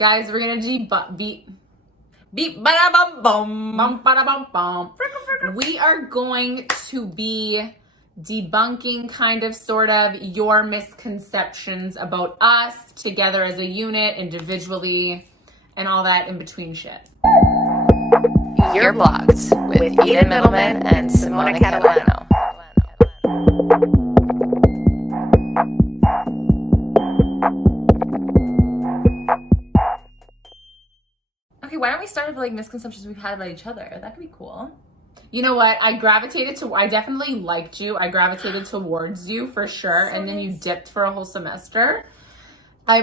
Guys, we're gonna beep bada bum bum. bum bada bum bum. We are going to be debunking kind of sort of your misconceptions about us together as a unit, individually, and all that in between shit. You're blocked with Eden Middleman and Simona Catalano. Okay, why don't we start with like misconceptions we've had about each other? That could be cool. You know what? I definitely liked you. I gravitated towards you for sure. So and then you dipped for a whole semester. I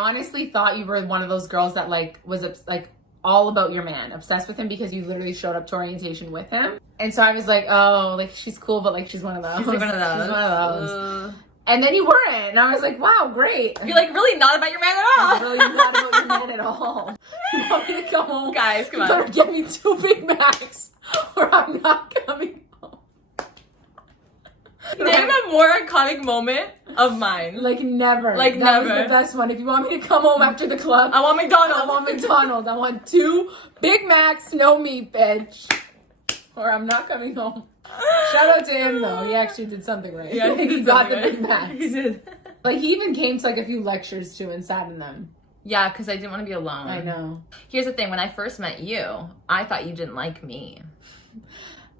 honestly thought you were one of those girls that like was like all about your man, obsessed with him because you literally showed up to orientation with him. And so I was like, oh, like she's cool, but like she's one of those. She's like one of those. She's one of those. And then you weren't. And I was like, wow, great. You're like really not about your man at all. I'm really not about your man at all. You want me to come home? Guys, come on. You better get me 2 Big Macs or I'm not coming home. Name a more iconic moment of mine. Like never. Like that never. That was the best one. If you want me to come home after the club, I want McDonald's. I want McDonald's. I want 2 Big Macs, no meat, bitch. Or I'm not coming home. Shout out to him though. He actually did something right. Yeah, he got the Big Macs. He did. Like he even came to like a few lectures too and sat in them. Yeah, because I didn't want to be alone. I know. Here's the thing. When I first met you, I thought you didn't like me.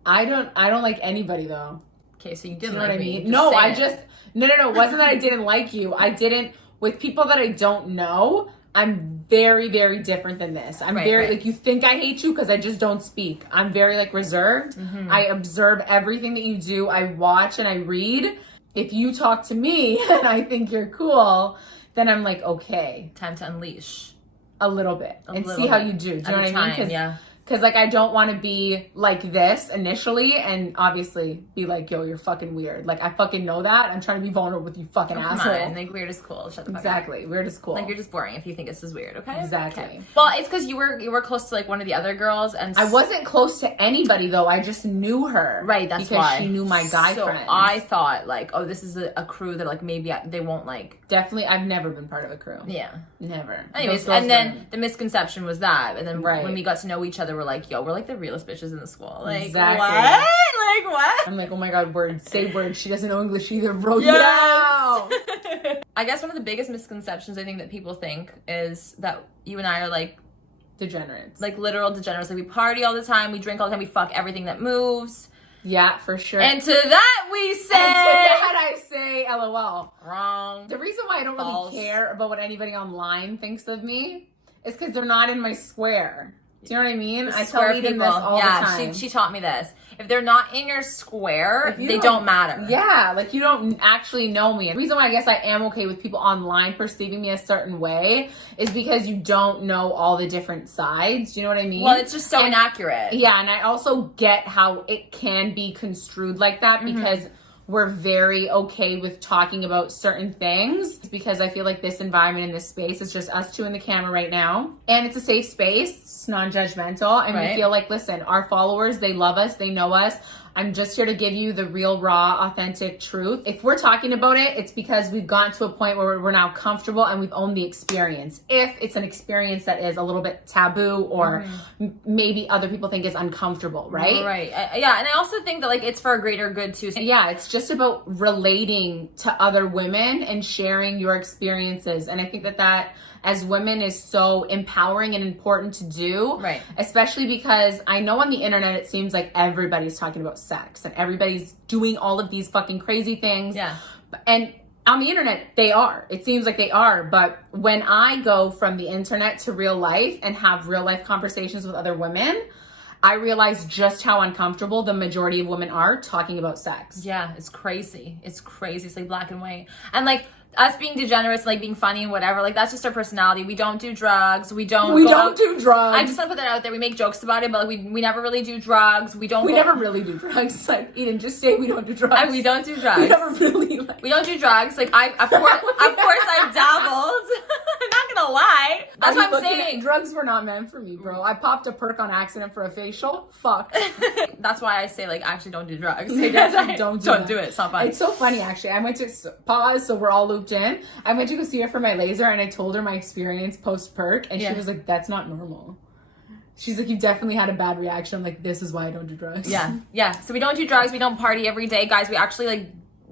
I don't like anybody though. Okay, so you didn't know like what I me. mean? No, I just no. It wasn't that I didn't like you. I didn't with people that I don't know. I'm very, very different than this. I'm very like you think I hate you because I just don't speak. I'm very like reserved. Mm-hmm. I observe everything that you do. I watch and I read. If you talk to me and I think you're cool, then I'm like, okay, time to unleash a little bit and see how you do. Do you know what I mean? Yeah. Because, like, I don't want to be like this initially and obviously be like, yo, you're fucking weird. Like, I fucking know that. I'm trying to be vulnerable with you fucking asshole. Come on. Like, weird is cool. Shut the fuck up. Exactly. Weird is cool. Like, you're just boring if you think this is weird, okay? Exactly. Okay. Well, it's because you were close to, like, one of the other girls. And I wasn't close to anybody, though. I just knew her. Right, that's because why. Because she knew my guy friends. I thought, like, oh, this is a crew that, like, maybe they won't, like... Definitely. I've never been part of a crew. Yeah. Never. Anyways, and then the misconception was that. And then when we got to know each other, we're like, yo, we're, like, the realest bitches in the school. Like, exactly. What? Like, what? I'm like, oh my god, say words. She doesn't know English either, bro. Yes. Yeah. I guess one of the biggest misconceptions I think that people think is that you and I are like degenerates. Like literal degenerates. Like we party all the time, we drink all the time, we fuck everything that moves. Yeah, for sure. And to that we say... And to that I say, LOL. Wrong. The reason why I don't really care about what anybody online thinks of me is because they're not in my square. Do you know what I mean? I tell Eden this all the time. Yeah, she taught me this. If they're not in your square, they don't matter. Yeah, like you don't actually know me. And the reason why I guess I am okay with people online perceiving me a certain way is because you don't know all the different sides. Do you know what I mean? Well, it's just so inaccurate. Yeah, and I also get how it can be construed like that because we're very okay with talking about certain things because I feel like this environment in this space is just us two in the camera right now. And it's a safe space. It's non-judgmental. And we feel like, listen, our followers, they love us. They know us. I'm just here to give you the real, raw, authentic truth. If we're talking about it, it's because we've gotten to a point where we're now comfortable and we've owned the experience. If it's an experience that is a little bit taboo or maybe other people think is uncomfortable, right? Right. Yeah, and I also think that like it's for a greater good too. Yeah, it's just about relating to other women and sharing your experiences. And I think that as women is so empowering and important to do. Right. Especially because I know on the internet it seems like everybody's talking about sex and everybody's doing all of these fucking crazy things. Yeah. And on the internet, they are. It seems like they are. But when I go from the internet to real life and have real life conversations with other women, I realize just how uncomfortable the majority of women are talking about sex. Yeah, it's crazy. It's crazy. It's like black and white. And like us being degenerates, like being funny and whatever, like that's just our personality. We don't do drugs. We don't do drugs. I just want to put that out there. We make jokes about it, but like we never really do drugs. We never really do drugs. It's like, Eden, just say we don't do drugs. And we don't do drugs. We never really we don't do drugs. Like of course I've dabbled. I'm not gonna gonna lie. That's what I'm Looking saying. drugs were not meant for me, bro. I popped a perk on accident for a facial. Fuck. That's why I say, like, actually don't do drugs. Don't do it. It's not fun. It's so funny, actually. I went to pause, so we're all looped in. I went to go see her for my laser, and I told her my experience post perk, and she was like, "That's not normal." She's like, "You definitely had a bad reaction." I'm like, "This is why I don't do drugs." Yeah. So we don't do drugs. We don't party every day, guys. We actually like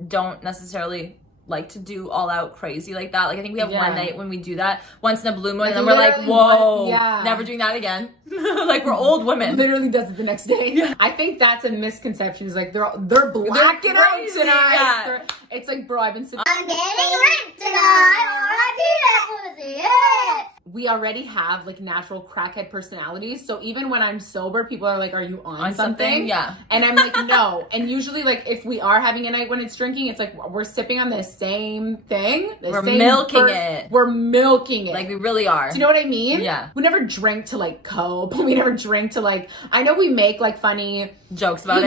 don't necessarily like to do all out crazy like that. Like I think we have one night when we do that once in a blue moon, and then we're like, "Whoa, never doing that again." Like we're old women. Literally does it the next day. Yeah. I think that's a misconception. It's like they're blacking out tonight. Yeah. It's like, bro, I've been sitting. I'm getting rent tonight. R.I.P. that pussy. Yeah. We already have like natural crackhead personalities, so even when I'm sober, people are like, "Are you on something?" Yeah. And I'm like, "No." And usually, like, if we are having a night when it's drinking, it's like we're sipping on the same thing. We're milking it. We're milking it. Like we really are. Do you know what I mean? Yeah. We never drink to like cope. We never drink to like. I know we make like funny jokes about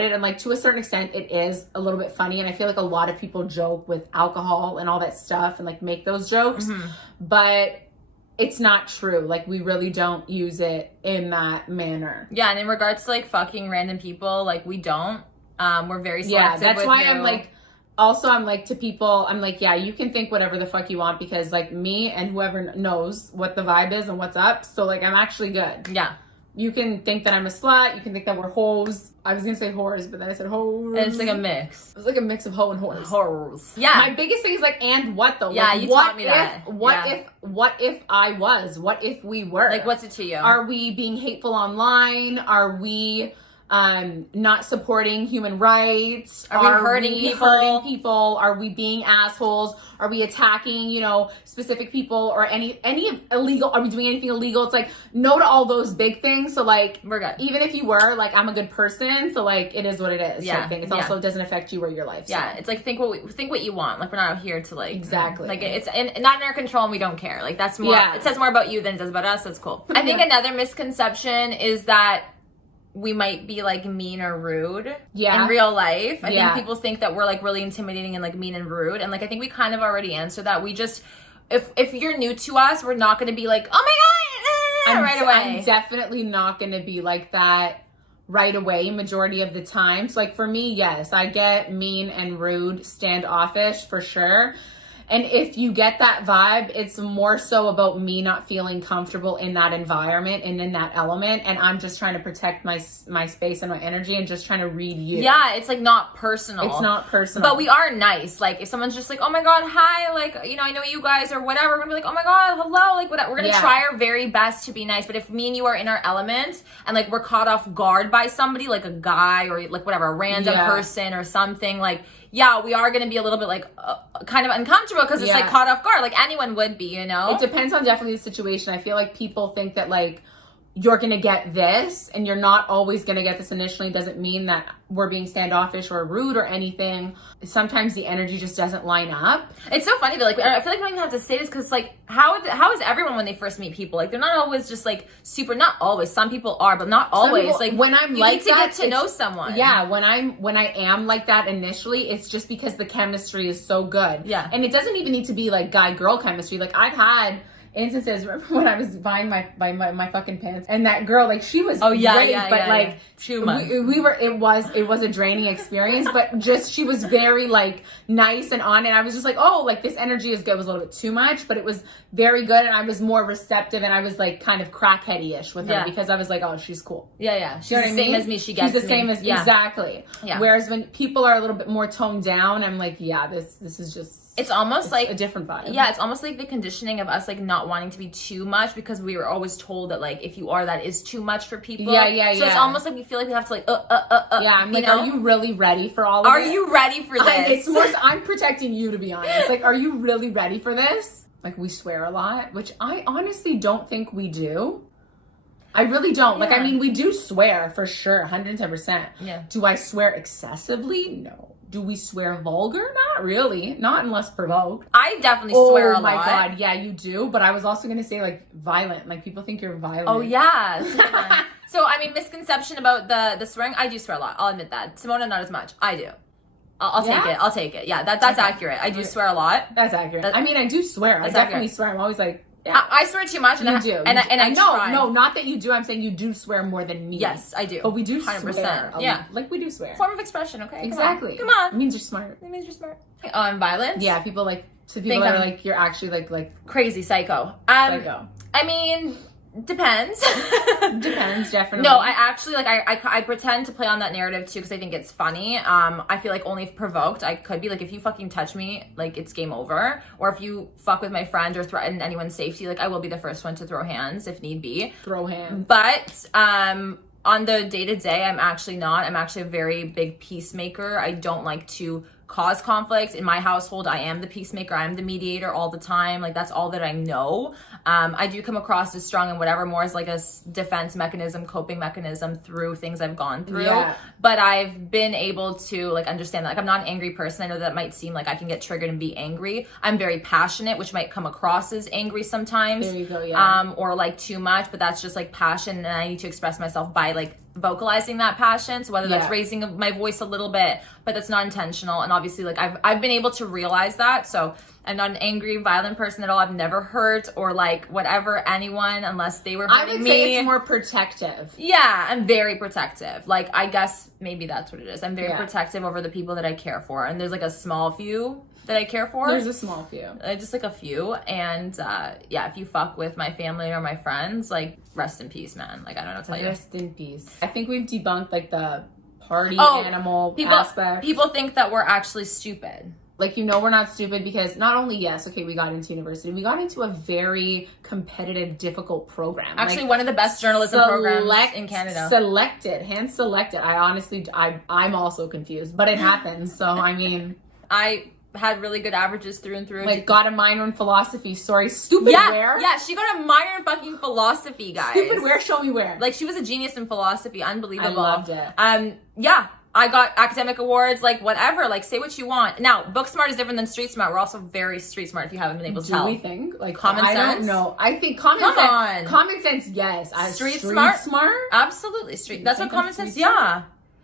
it, and like to a certain extent, it is a little bit funny. And I feel like a lot of people joke with alcohol and all that stuff, and like make those jokes, but it's not true. Like we really don't use it in that manner. Yeah, and in regards to like fucking random people, like we don't. We're very selective. Yeah, that's why you. I'm like. Also, I'm like to people, I'm like, yeah, you can think whatever the fuck you want because like me and whoever knows what the vibe is and what's up. So like I'm actually good. Yeah. You can think that I'm a slut. You can think that we're hoes. I was gonna say whores, but then I said hoes. And it's like a mix. It was like a mix of hoe and whores. Whores. Yeah. My biggest thing is like, and what though? Yeah, like, you what taught me if, that. What if I was? What if we were? Like, what's it to you? Are we being hateful online? Are we not supporting human rights? Are we hurting people? Are we being assholes? Are we attacking, specific people or any illegal? Are we doing anything illegal? It's like no to all those big things. So like we're good. Even if you were, like, I'm a good person, so like it is what it is. Yeah. It's also doesn't affect you or your life. So. Yeah. It's like think what you want. Like we're not out here to like exactly. Like it's not in our control and we don't care. Like that's more. Yeah. It says more about you than it does about us. That's cool. I think another misconception is that we might be like mean or rude in real life. I think people think that we're like really intimidating and like mean and rude. And like I think we kind of already answered that. We just if you're new to us, we're not gonna be like, oh my god, right away. I'm definitely not gonna be like that right away majority of the time. So like for me, yes, I get mean and rude, standoffish for sure. And if you get that vibe, it's more so about me not feeling comfortable in that environment and in that element. And I'm just trying to protect my space and my energy and just trying to read you. Yeah, it's like not personal. It's not personal. But we are nice. Like if someone's just like, oh my God, hi, like, I know you guys or whatever. We're gonna be like, oh my God, hello. Like whatever. We're gonna try our very best to be nice. But if me and you are in our element and like we're caught off guard by somebody, like a guy or like whatever, a random person or something, like, yeah, we are going to be a little bit like kind of uncomfortable because it's like caught off guard. Like anyone would be, It depends on definitely the situation. I feel like people think that like you're going to get this and you're not always going to get this initially. Doesn't mean that we're being standoffish or rude or anything. Sometimes the energy just doesn't line up. It's so funny though. Like I feel like we don't even have to say this because like how is everyone when they first meet people? Like they're not always just like super. Not always. Some people are, but not always. People, like when I'm you like need to that, get to know someone. Yeah, when I am like that initially, it's just because the chemistry is so good. Yeah, and it doesn't even need to be like guy girl chemistry. Like I've had instances when I was buying my fucking pants and that girl, like she was great, but like we were it was a draining experience, but just she was very like nice and on, and I was just like, oh, like this energy is good. It was a little bit too much, but it was very good, and I was more receptive, and I was like kind of crackheady-ish with her because I was like, oh, she's cool. Yeah. She's the same as me. She gets She's the same as exactly. Yeah. Whereas when people are a little bit more toned down, I'm like, yeah, this is just. It's almost like a different vibe. Yeah, it's almost like the conditioning of us like not wanting to be too much because we were always told that like if you are, that is too much for people. Yeah. So it's almost like we feel like we have to like Yeah, I'm like, are you really ready for all of this? Are you ready for this? It's more so I'm protecting you, to be honest. Like, are you really ready for this? Like, we swear a lot, which I honestly don't think we do. I really don't. Like, I mean, we do swear for sure, 110%. Yeah. Do I swear excessively? No. Do we swear vulgar? Not really. Not unless provoked. I definitely swear a lot. Oh my God. Yeah, you do. But I was also going to say like violent. Like people think you're violent. Oh yeah. So I mean, misconception about the swearing. I do swear a lot. I'll admit that. Simona, not as much. I do. I'll take it. Yeah, that's accurate. I do swear a lot. That's accurate. I mean, I do swear. I definitely swear. I'm always like, yeah. I swear too much. And you do. And I try. No, not that you do. I'm saying you do swear more than me. Yes, I do. But we do 100%. swear. Yeah. Like, we do swear. Form of expression, okay? Exactly. Come on. It means you're smart. It means you're smart. Violence? Yeah, people like, so people are like, you're actually like crazy psycho. Psycho. I mean, depends. Depends, definitely. No, I actually like I pretend to play on that narrative too because I think it's funny. I feel like only if provoked I could be like, if you fucking touch me, like it's game over. Or if you fuck with my friend or threaten anyone's safety, like I will be the first one to throw hands if need be. Throw hands. But on the day-to-day, I'm actually not. I'm actually a very big peacemaker. I don't like to cause conflicts. In my household, I am the peacemaker. I'm the mediator all the time. Like, that's all that I know. I do come across as strong and whatever, more as like a defense mechanism, coping mechanism through things I've gone through. Yeah. But I've been able to like understand that. Like, I'm not an angry person. I know that might seem like I can get triggered and be angry. I'm very passionate, which might come across as angry sometimes. There you go, yeah. Or like too much, but that's just like passion, and I need to express myself by like vocalizing that passion. So whether that's raising my voice a little bit, but that's not intentional. And obviously, like I've been able to realize that. So I'm not an angry, violent person at all. I've never hurt or like whatever anyone unless they were hurting me. I would say it's more protective. Yeah, I'm very protective. Like, I guess maybe that's what it is. I'm very protective over the people that I care for. And there's like a small few that I care for. There's a small few. Just like a few. And if you fuck with my family or my friends, like, rest in peace, man. Like, I don't know what to tell you. Rest in peace. I think we've debunked like the party animal aspect. People think that we're actually stupid. Like, we're not stupid because not only, we got into university, we got into a very competitive, difficult program. Actually, like, one of the best journalism programs in Canada. Hand selected. I'm also confused, but it happens. So, I mean. I had really good averages through and through. Like, got a minor in philosophy. Sorry, stupid where? Yeah, she got a minor in fucking philosophy, guys. Stupid where? Show me where. Like, she was a genius in philosophy. Unbelievable. I loved it. Yeah. I got academic awards, like whatever, like say what you want. Now, book smart is different than street smart. We're also very street smart if you haven't been able to tell. Do we think? Like, common sense? I don't know. I think common sense. Common sense, yes. Street smart? Absolutely. That's what common sense,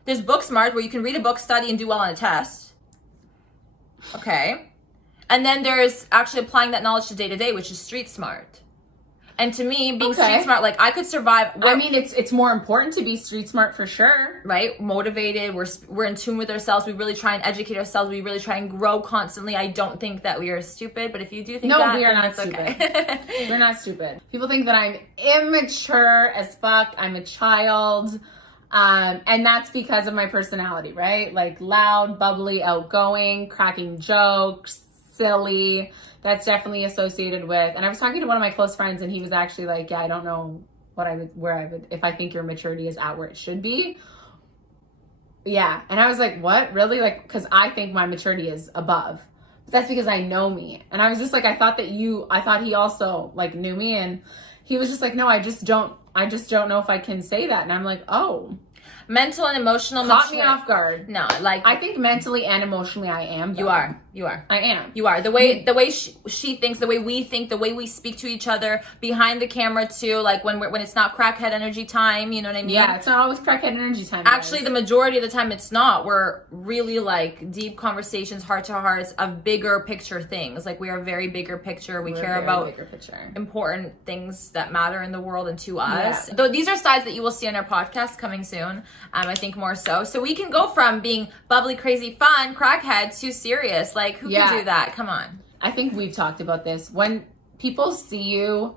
There's book smart where you can read a book, study, and do well on a test. Okay. And then there's actually applying that knowledge to day to day, which is street smart. And to me, being street smart, like I could survive. I mean, it's more important to be street smart for sure, right? Motivated. We're in tune with ourselves. We really try and educate ourselves. We really try and grow constantly. I don't think that we are stupid, but if you do think that, we are not stupid. Okay. We're not stupid. People think that I'm immature as fuck. I'm a child. And that's because of my personality, right? Like loud, bubbly, outgoing, cracking jokes, silly. That's definitely associated with, and I was talking to one of my close friends and he was actually like, I don't know if I think your maturity is at where it should be. Yeah. And I was like, what? Really? Like, cause I think my maturity is above. But that's because I know me. And I was just like, I thought he also like knew me, and he was just like, no, I just don't know if I can say that. And I'm like, oh. Mental and emotional caught me off guard. No, like I think mentally and emotionally I am. You are. I am. You are. The way she thinks, the way we think, the way we speak to each other behind the camera too. Like when it's not crackhead energy time. You know what I mean? Yeah, it's not always crackhead energy time. Actually, the majority of the time it's not. We're really like deep conversations, heart to hearts of bigger picture things. Like we are very bigger picture. We care about important things that matter in the world and to us. Yeah. Though these are sides that you will see on our podcast coming soon. I think more so. So we can go from being bubbly, crazy, fun, crackhead to serious. Like, who can do that? Come on. I think we've talked about this. When people see you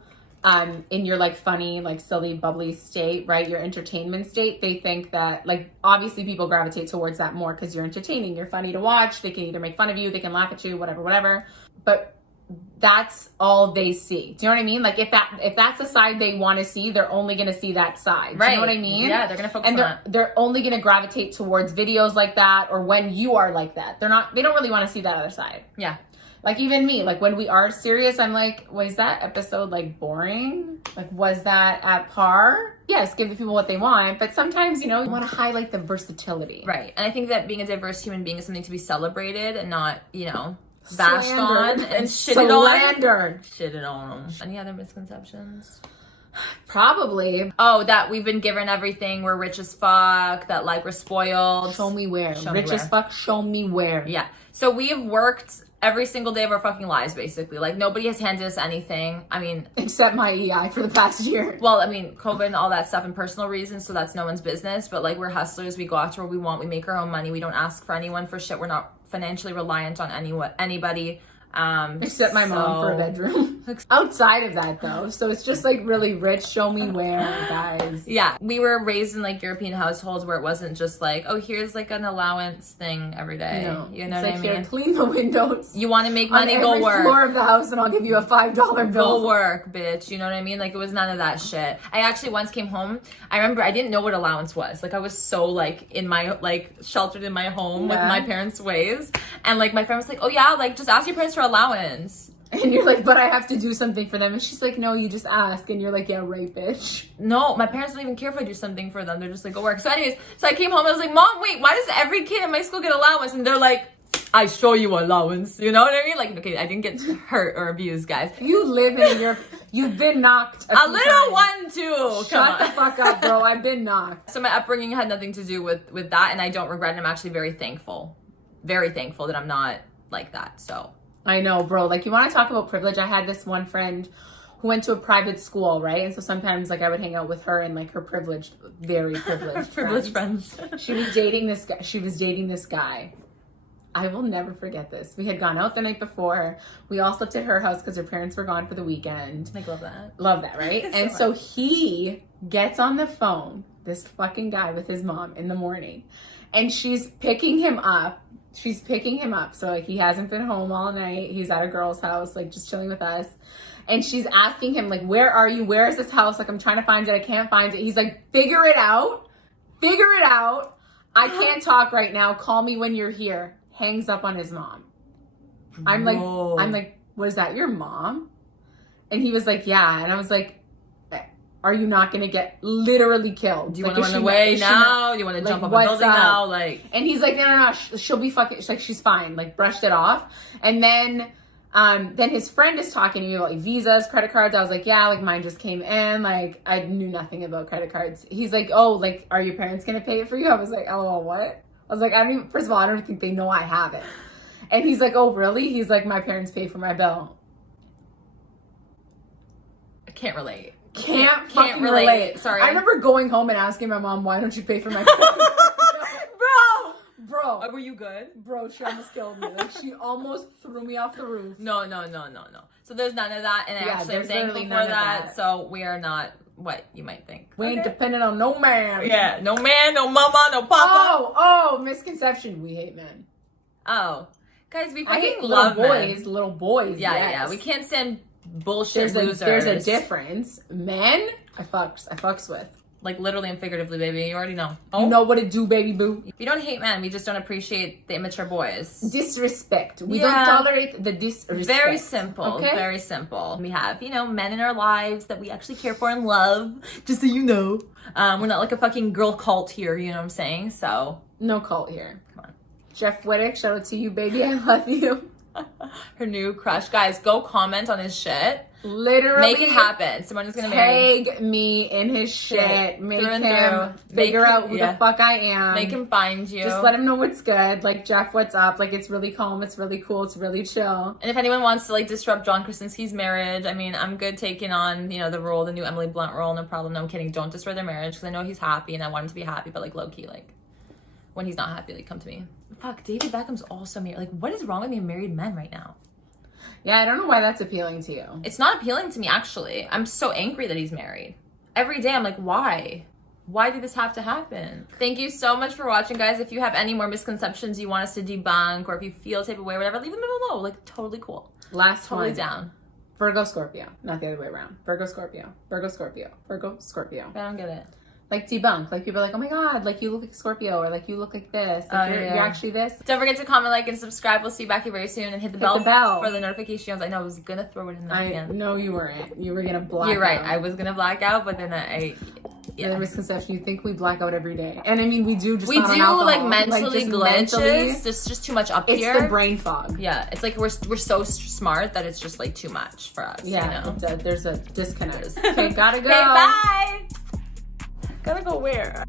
in your, like, funny, like, silly, bubbly state, right? Your entertainment state, they think that, like, obviously people gravitate towards that more because you're entertaining. You're funny to watch. They can either make fun of you. They can laugh at you, whatever. But that's all they see. Do you know what I mean? Like if that's the side they want to see, they're only going to see that side. Right. Do you know what I mean? Yeah, they're going to focus on that. They're only going to gravitate towards videos like that, or when you are like that. They don't really want to see that other side. Yeah. Like even me, like when we are serious, I'm like, was that episode like boring? Like was that at par? Yes, give the people what they want, but sometimes, you want to highlight the versatility. Right. And I think that being a diverse human being is something to be celebrated and not, bashed on and shitted on. Shitted on them. Any other misconceptions? Probably. Oh, that we've been given everything. We're rich as fuck. That like we're spoiled. Show me where. Show me Rich where. as fuck. Show me where. Yeah. So we've worked every single day of our fucking lives, basically. Like nobody has handed us anything. I mean, except my EI for the past year. Well, I mean, COVID and all that stuff and personal reasons, so that's no one's business. But like we're hustlers. We go after what we want. We make our own money. We don't ask for anyone for shit. We're not financially reliant on anybody. Except my mom for a bedroom. Outside of that though, so it's just like really rich. Show me where, guys. Yeah, we were raised in like European households where it wasn't just like, oh, here's like an allowance thing every day. No, you know it's what like, I mean? Here, clean the windows. You want to make money? On go every work. Floor of the house, and I'll give you a $5 bill. Go work, bitch. You know what I mean? Like it was none of that shit. I actually once came home. I remember I didn't know what allowance was. Like I was so like in my like sheltered in my home with my parents' ways, and like my friend was like, oh yeah, like just ask your parents for allowance. And you're like, but I have to do something for them. And she's like, no, you just ask. And you're like, yeah, right, bitch. No, my parents don't even care if I do something for them. They're just like, go work. So anyways, so I came home and I was like, Mom, wait, why does every kid in my school get allowance? And they're like, I show you allowance. You know what I mean? Like, okay, I didn't get hurt or abused, guys. You live in you've been knocked. A little one too. Shut the fuck up, bro. I've been knocked. So my upbringing had nothing to do with that. And I don't regret it. I'm actually very thankful that I'm not like that. So. I know, bro. Like, you want to talk about privilege? I had this one friend who went to a private school, right? And so sometimes, like, I would hang out with her and, like, her privileged, very privileged friends. She was dating this guy. I will never forget this. We had gone out the night before. We all slept at her house because her parents were gone for the weekend. Like, love that. Love that, right? And so he gets on the phone, this fucking guy with his mom in the morning. And she's picking him up. So like he hasn't been home all night. He's at a girl's house, like just chilling with us. And she's asking him, like, where are you? Where is this house? Like, I'm trying to find it. I can't find it. He's like, figure it out. I can't talk right now. Call me when you're here. Hangs up on his mom. I'm like, what is that? Your mom? And he was like, yeah. And I was like, are you not going to get literally killed? Do you want to run away now? Do you want to jump off a building now? Like, and he's like, no, she'll be fucking. She's like, she's fine. Like, brushed it off. And then his friend is talking to me about like visas, credit cards. I was like, yeah, like mine just came in. Like, I knew nothing about credit cards. He's like, oh, like, are your parents going to pay it for you? I was like, lol, what? I was like, first of all, I don't think they know I have it. And he's like, oh, really? He's like, my parents pay for my bill. I can't relate. Can't relate. Sorry. I remember going home and asking my mom, why don't you pay for my Bro. Were you good? Bro, she almost killed me. Like, she almost threw me off the roof. No. So there's none of that, and I actually am thankful for that. So we are not what you might think. We ain't dependent on no man. Yeah, no man, no mama, no papa. Oh, misconception. We hate men. Oh. Guys, we I hate fucking love little boys. Yeah, yes. yeah. We can't stand bullshit losers. There's a difference. Men, I fucks with. Like literally and figuratively, baby. You already know. You know what it do, baby boo. We don't hate men. We just don't appreciate the immature boys. Disrespect. We don't tolerate the disrespect. Very simple. Okay? Very simple. We have, men in our lives that we actually care for and love. Just so you know. We're not like a fucking girl cult here, you know what I'm saying? So. No cult here. Come on. Jeff Whittick, shout out to you, baby. I love you. Her new crush. Guys, go comment on his shit. Literally. Make it happen. Someone's gonna tag me in his shit. Make him figure out who the fuck I am. Make him find you. Just let him know what's good. Like, Jeff, what's up? Like, it's really calm. It's really cool. It's really chill. And if anyone wants to, like, disrupt John Krasinski's marriage, I mean, I'm good taking on, the new Emily Blunt role. No problem. No, I'm kidding. Don't destroy their marriage because I know he's happy and I want him to be happy. But, like, low-key, like, when he's not happy, like, come to me. Fuck, David Beckham's also married. Like, what is wrong with me and married men right now? Yeah, I don't know why that's appealing to you. It's not appealing to me, actually. I'm so angry that he's married. Every day I'm like, why? Why did this have to happen? Thank you so much for watching, guys. If you have any more misconceptions you want us to debunk, or if you feel a type of way or whatever, leave them below. Like, totally cool. Totally down. Virgo, Scorpio. Not the other way around. Virgo, Scorpio. Virgo, Scorpio. Virgo, Scorpio. I don't get it. Like, debunk. Like, people are like, oh my god, like, you look like Scorpio, or like, you look like this. Like, you're actually this. Don't forget to comment, like, and subscribe. We'll see you back here very soon. And hit the bell for the notifications. I know I was going to throw it in there again. No, you weren't. You were going to black out. You're right. I was going to black out, but then I Yeah. Another misconception, you think we black out every day. And I mean, we do just We not on do alcohol. like mentally just glitches. mentally, There's just too much up it's here. the brain fog. Yeah, it's like we're so smart that it's just like too much for us. Yeah, you know? there's a disconnect. Okay, gotta go. Okay, bye. Gotta go where?